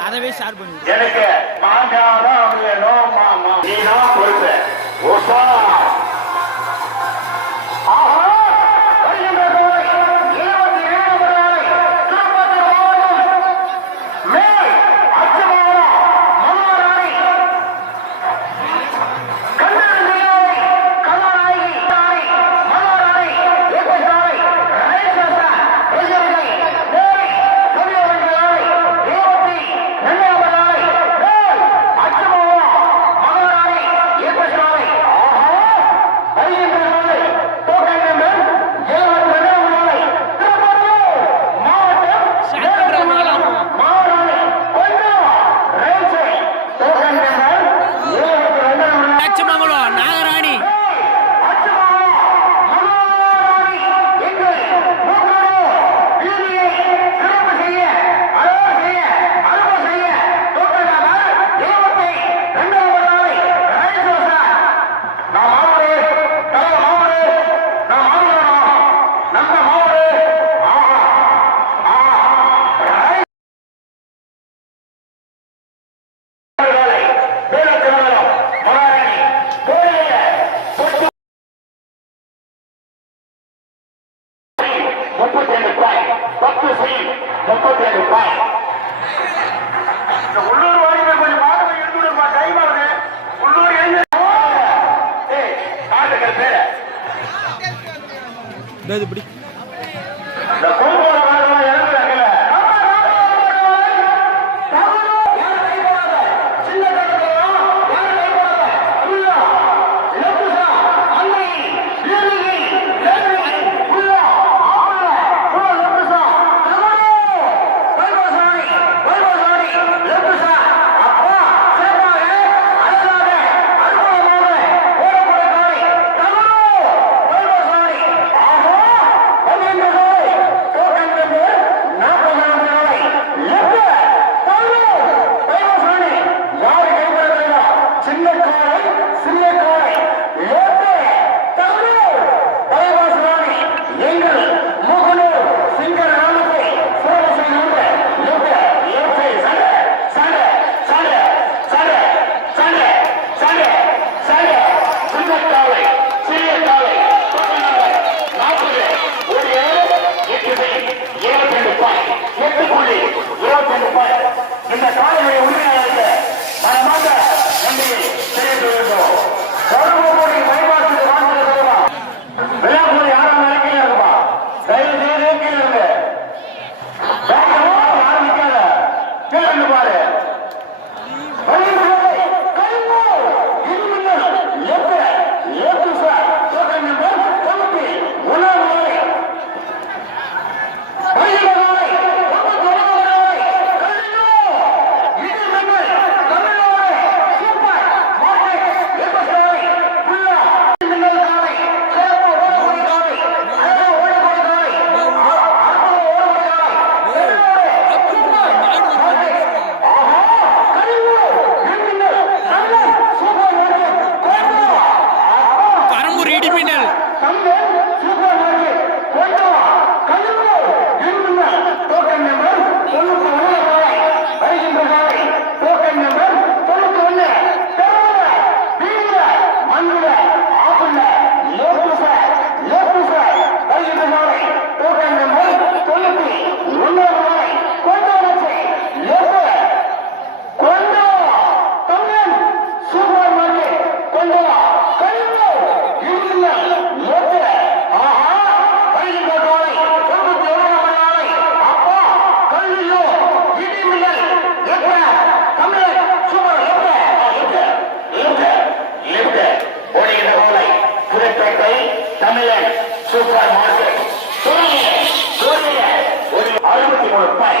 அதவே ஷேர் பண்ணு. எனக்கு மாங்காய் தான் வேணும் மாமா நீ தான் பொறுப்பேன் முப்பத்தி ரெண்டு உள்ளூர் வாய்ப்பு கொஞ்சம் பாட்டு எடுத்து டைம் ஆகுது உள்ளூர் எழுதி காட்டுக்கிற பேரு பேட்டை தமிழன் சூப்பர் மார்க்கெட். அறுபத்தி மூணு ரூபாய்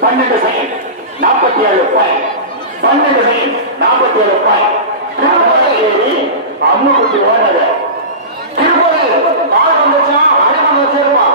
பன்னெண்டு செகண்ட் நாற்பத்தி ஏழு பாயிண்ட் பன்னெண்டு செகண்ட் நாற்பத்தி ஏழு பாயிண்ட் திருப்பதி ஏறி அம்முக்குட்டி ஓடுறது. திருப்பதி பால் வந்துச்சா அழகம் வச்சிருப்பா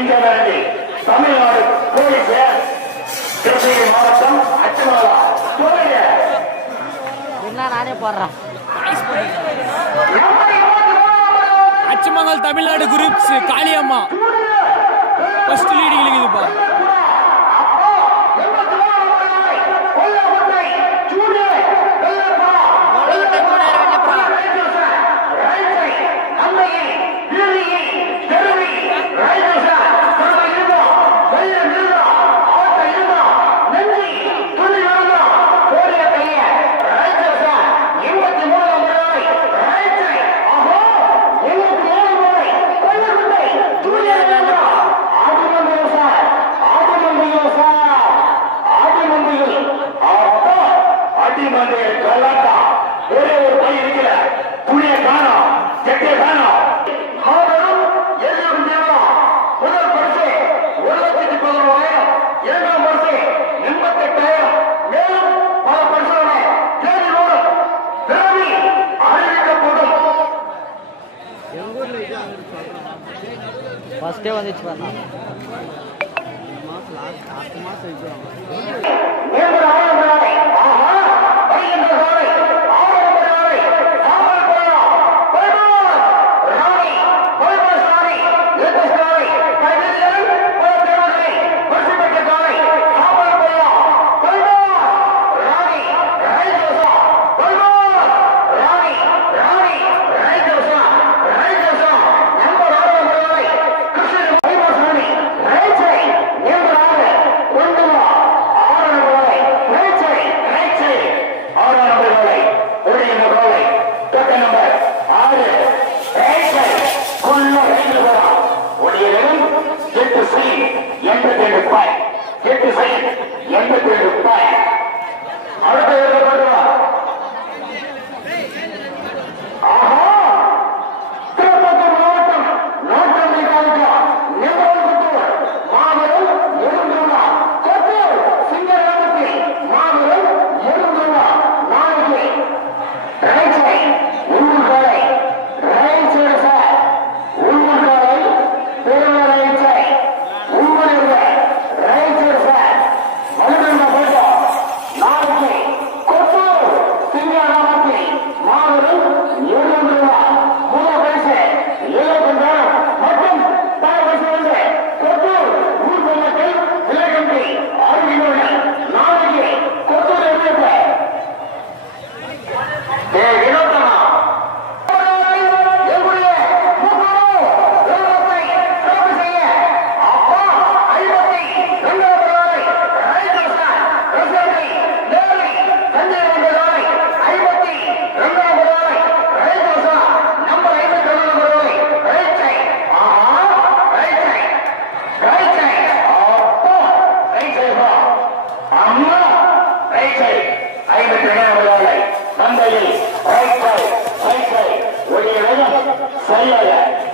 இந்தியாவிலிருந்து தமிழ்நாடு கோரிக்க கிருஷ்ணகிரி மாவட்டம் அச்சமலா. கோரிய நானே போடுறேன். Achamangal Tamil Nadu groups Kaliyamma. First leading இருக்குதுப்பா Esteban Echevana.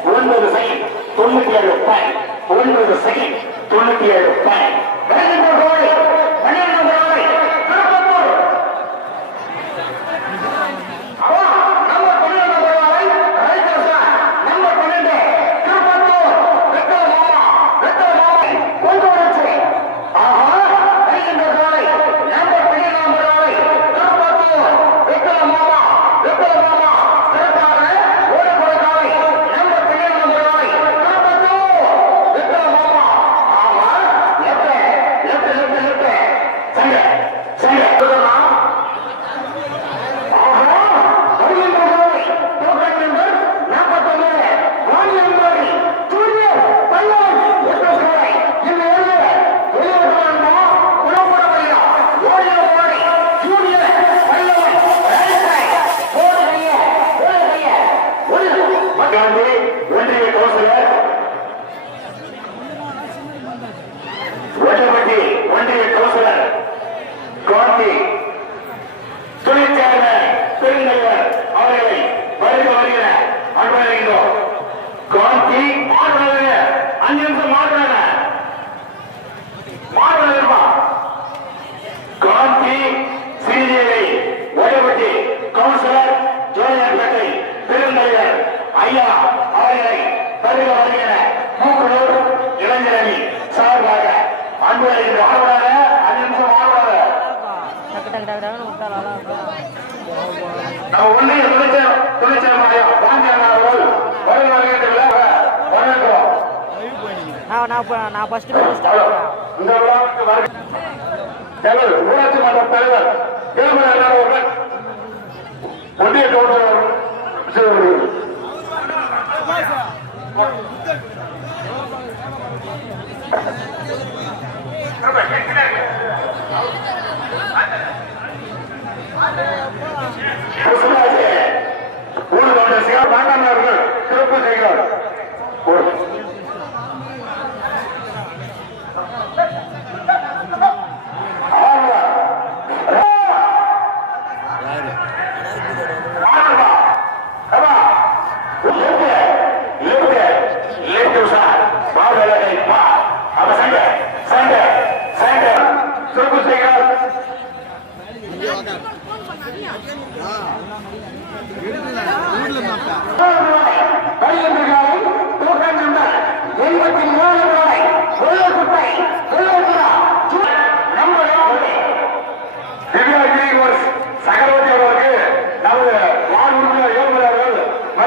ஒன்பது செகண்ட் தொண்ணூத்தி ஏழு பாயிண்ட் ஒன்பது செகண்ட் தொண்ணூத்தி ஏழு அவைகளை வருக வருகிற மூக்கனூர் இளைஞரணி சார்பாக அன்பு ஆர்வலாக அஞ்சு நிமிஷம் ஆர்வலாக ஒன்றிய துணைச்சர் துணைச்சர் மாயம் காந்தி வருகின்ற வரவேற்கிறோம் ஊராட்சி மன்ற தலைவர் ஒன்றிய கவுன்சிலர்